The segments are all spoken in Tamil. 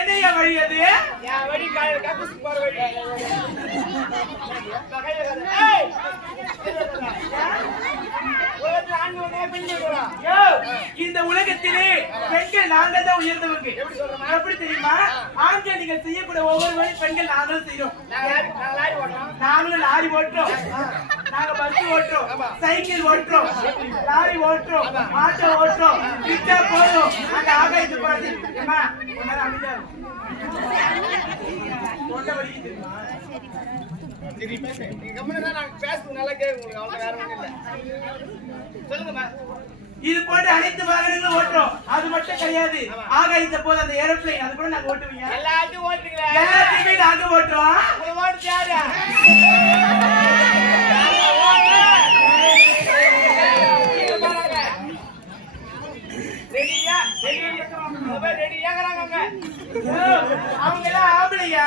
என்னைய வழி அது? என் வழி கக்கூசு போற வழி. இந்த உலகத்திலே பெண்கள் நாங்கள் தான் உயர்ந்தவங்க. எப்படி தெரியுமா? ஆண்கள் நீங்கள் செய்யக்கூடிய ஒவ்வொரு வழி பெண்கள் நாங்களும் செய்யறோம். நாங்களும் லாரி ஓட்டுறோம், நாங்க பஸ் ஓட்டுறோம், சைக்கிள் ஓட்டுறோம், லாரி ஓட்டுறோம், ஆட்டோ ஓட்டுறோம். விட்டா போதும் அங்க ஆகாயத்து போறது. இது போன்ற அனைத்து வாகனங்களும் ஓட்டுறோம். அது மட்டும் கிடையாது, ஆகாயத்தை போல அந்த ஏரோப்ளேன் அது கூட நாங்க ஓட்டுவீங்க. எல்லாத்தையும் ஓட்டுறீங்க. எல்லாத்தையுமே நாங்க ஓட்டுறோம். ஓட்டு யாரு? அவங்க எல்லாம் ஆம்பளையா?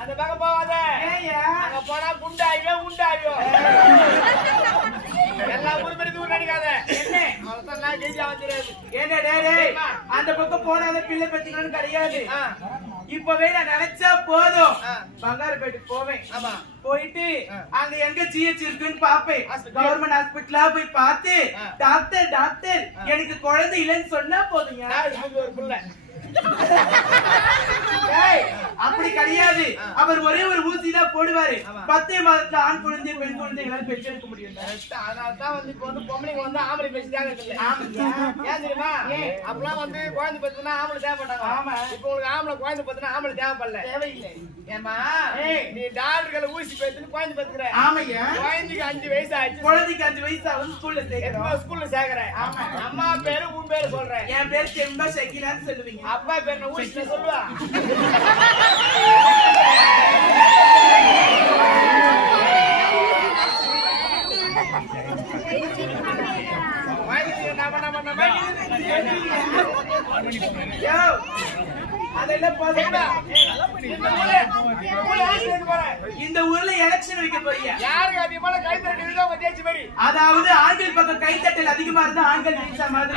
அந்த பக்கம் போகாத. அங்க போனா குண்டாயோ உண்டாயோ. எல்லா ஊருமே தூர் நடிக்காத. அந்த பக்கம் போனாத பிள்ளை பத்திக்கணும்னு கிடையாது. இப்பவே நான் நினைச்சா போதும் பங்காருப்பேட்டுக்கு போவேன். போயிட்டு அங்க எங்க ஜிஹெச் இருக்குன்னு பாப்பேன். கவர்மெண்ட் ஹாஸ்பிட்டலா போய் பார்த்து டாக்டர் டாக்டர் எனக்கு குழந்தை இல்லைன்னு சொன்னா போதுங்க. ஒரு பிள்ளை அப்படி கிடையாது. அவர் ஒரே ஒரு ஊசி தான் போடுவாரு. 10 மாதத்துல ஆண் குழந்தை பெண் குழந்தைகளால் பெற்றெடுக்க முடியும். அதனாலதான் வந்து இப்ப வந்து பொம்பளைங்க வந்து ஆம்பளை பேசிட்டாங்க. ஏன் தெரியுமா? அப்பெல்லாம் வந்து குழந்தை பத்தினா ஆம்பளை தேவைப்பட்டாங்க. ஆமா, இப்ப உங்களுக்கு ஆம்பளை குழந்தை பத்தினா ஆம்பளை தேவைப்படல. தேவையில்லை. ஏமா நீ டாக்டர்களை ஊசி பேத்துன்னு குழந்தை பத்துக்கிற. ஆமையா, குழந்தைக்கு 5 வயசு ஆயிடுச்சு. குழந்தைக்கு 5 வயசு ஆகும். ஸ்கூல்ல சேர்க்கிறேன். அம்மா பேரு உன் பேரு சொல்றேன். என் பேரு செம்பா ஷக்கீலான்னு சொல்லுவீங்க. அப்பா பேரு ஊசி சொல்லுவா. இந்த ஊர்ல எலெக்ஷன் வைக்க போறீங்க. யாருக்கு அதிகமான கைத்தட்டல்? அதாவது ஆண்கள் பக்கம் கைத்தட்டல் அதிகமா இருந்தா ஆண்கள் ஜெயிச்ச மாதிரி,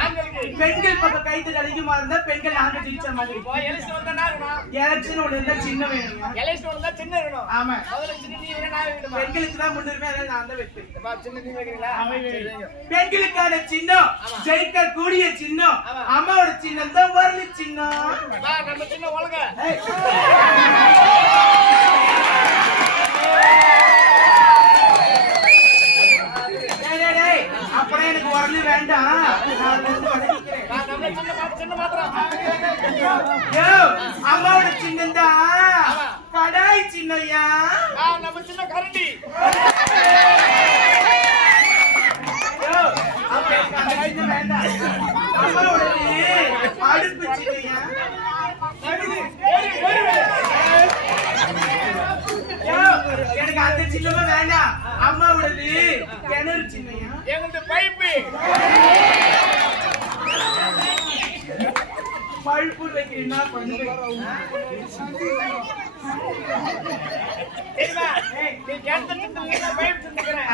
பெண்கள் பக்கம் கைத்தட்டல் அதிகமா இருந்தா பெண்கள் ஆண்கள் ஜெயிச்ச மாதிரி. எலெக்ஷன் ஒண்ணு இருந்தா சின்ன வேணும். எலெக்ஷன் ஒண்ணு சின்ன வேணும். ஆமா, பெண்களுக்கு தான் முன்னுரிமை. அதனால நான் தான் வைப்பேன். பெண்களுக்கு பெண்களுக்கான சின்னம், ஜெயிக்க கூடிய சின்னம் அம்மாவோட சின்னம் தான் வரல சின்னம். நம்ம சின்ன ஒழுங்க அப்புறம் எனக்கு வரல வேண்டாம். அம்மாவோட சின்னம் தான் கடாய் சின்னையா. நம்ம சின்ன கரண்டி. அடுப்பு சின்னையா. எனக்கு அந்த சின்னமா வேண்டாம். அம்மாவோடது கிணறு சின்னையா. எங்களுக்கு பைப்பு. பழுப்பு வைக்கிறீங்கன்னா பண்ணுவேன்.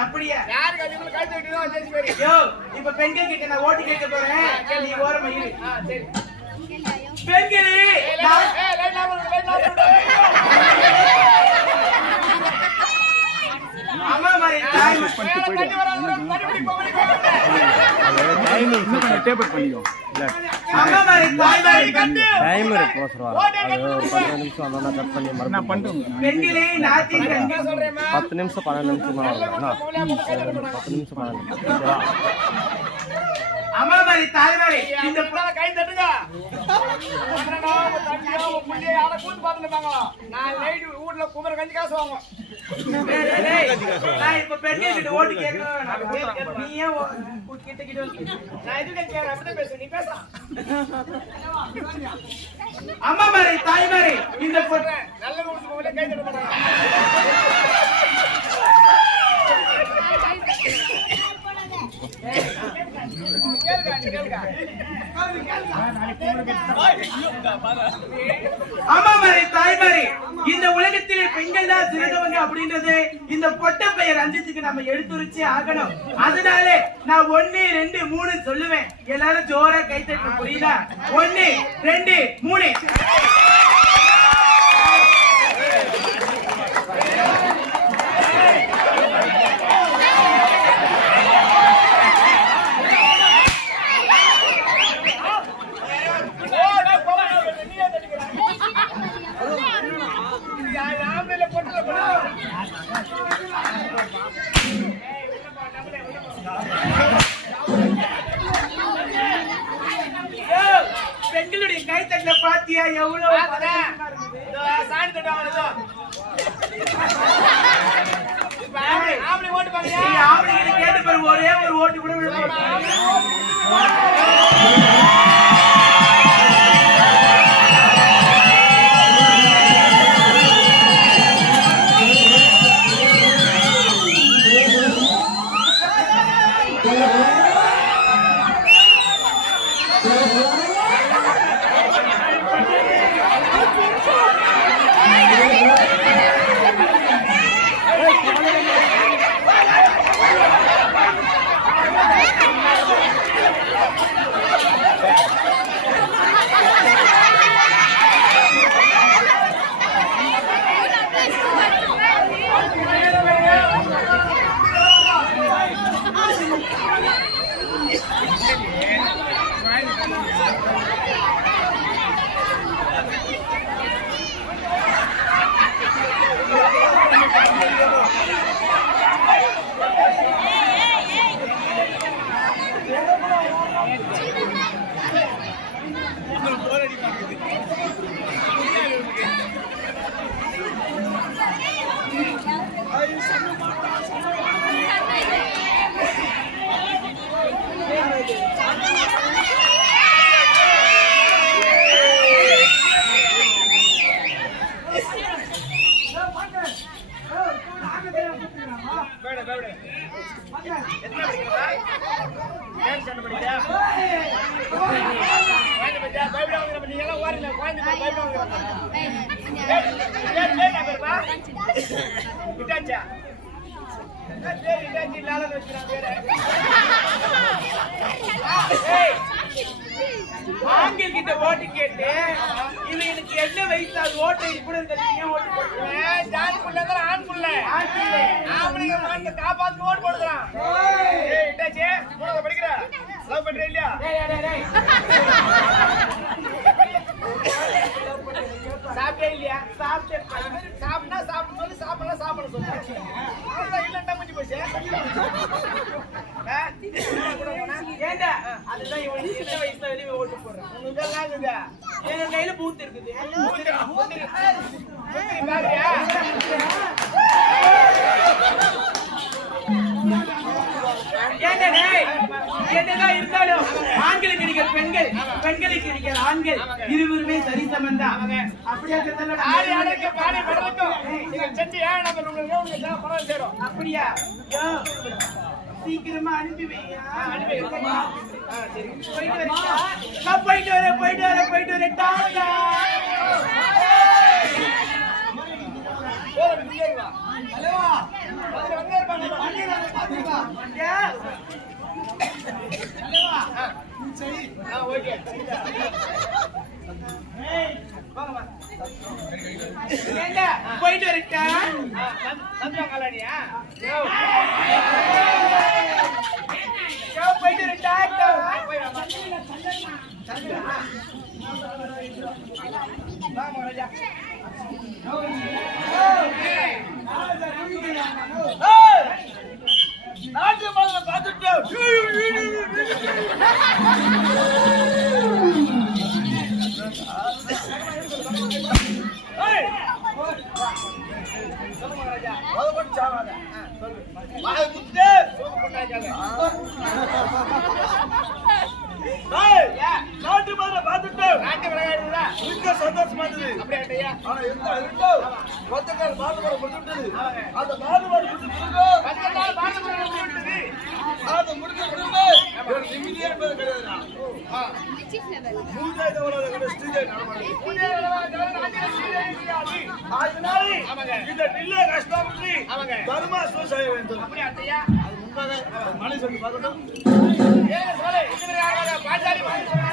அப்படியா? யாருக்கு அதிகமா காய்ச்சி வைக்கிறோம்? இப்ப பெண்கள் கிட்ட நான் ஓட்டு கேட்க போறேன். நீ ஓரமா இரு. பெண்களே, அம்மா மாதிரி பெண்களே 10 நிமிஷம் 12 நிமிஷம் அம்மா மாதிரி தாய் மாதிரி இந்த கை தட்டுங்க. கூட்டு பாத்துருப்பாங்க. நான் நைட்டு வீட்டுல குமர கஞ்சி காசு வாங்க. நான் இப்ப பெண்கள் கிட்ட ஓட்டு கேட்க நீ ஏன் கிட்ட நான் எதுக்கு கேட்க? அப்படி பேச நீ பேச. அம்மா மாதிரி தாய் மாதிரி இந்த நல்ல குடும்பத்துல கை தட்ட மாட்டாங்க. அம்மா மாதிரி தாய் மாதிரி இந்த உலகத்திலே பெண்கள் தான் சிறந்தவங்க அப்படின்றது இந்த பொட்ட பெயர் ரஞ்சித்துக்கு நம்ம எடுத்துரைச்சு ஆகணும். அதனாலே நான் 1 2 3 சொல்லுவேன். எல்லாரும் ஜோரா கைத்தட்டு, புரியுதா? 1 2 3. பெண்களுடைய கைத்தட்டல பாத்தியா எவ்வளவு சாணி தட்டுவாங்க. ஆம்பளை ஓட்டு பாருங்க. ஆம்பளைங்க கேட்டு பாரு, ஒரே ஒரு ஓட்டு கூட விட ஆண்கள் கிட்ட ஓட்டு கேட்டு இவனுக்கு என்ன வயசாக ஓட்டு கூட ஓட்டு போடுறேன். ஜான் புள்ள தான் ஆண் புள்ள. ஆம்பளைங்க மாட்ட காப்பாத்து ஓட்டு போடுறான். இட்டாச்சே மூணாவது படிக்கிற லவ் பண்றே இல்லையா? சாப்பிட்டே இல்லையா? சாப்பிட்டேன். சாப்பிட்டா சாப்பிட்டு சொல்லி சாப்பிடலாம் சாப்பிட சொல்லு. அவ்வளவுதான் இல்லைன்னா முடிஞ்சு போச்சு. ஏண்டா அதுதான் இவனுக்கு சின்ன வயசுல வெளியே ஓட்டு போடுறான். உனக்கு எல்லாம் இருக்குதா? என் கையில பூத்து இருக்குது. என்னதான் இருந்தாலும் ஆண்களுக்கு இருக்கிற பெண்கள், பெண்களுக்கு இருக்கிற ஆண்கள் இருவருமே சரிசமம் தான். அப்படியா? அப்படியா? சீக்கிரமா அனுப்பி வைங்க. போயிட்டு வரேன். டாடா. போயிட்டு வரட்டா? போயிட்டு வரட்டா? நாட்டு மகளை பார்த்துட்டோம். நாட்டு மகளை பார்த்துட்டோம். நாட்டு விளையாடுறா சந்தோஷமா இருந்தது. அப்படியா? ஆனா என்ன இருக்கோ கொத்தக்கார பாடுபாடு முடிச்சுட்டது. அந்த பாடுபாடு முடிச்சுட்டு அது முடிஞ்ச உடனே ஒரு நிம்மதியே கிடையாதுடா. அதனால ஆமாங்க. இந்த டில்ல கஷ்டப்பட்டு ஆமாங்க. தர்மாசனம் செய்ய வேண்டும். அப்படி அத்தையா அது முன்பாக மணி சொல்லி பார்க்கட்டும். ஏங்க சொல்லு, இதுவரை யாராவது பாஞ்சாலி மாதிரி சொன்னாங்க.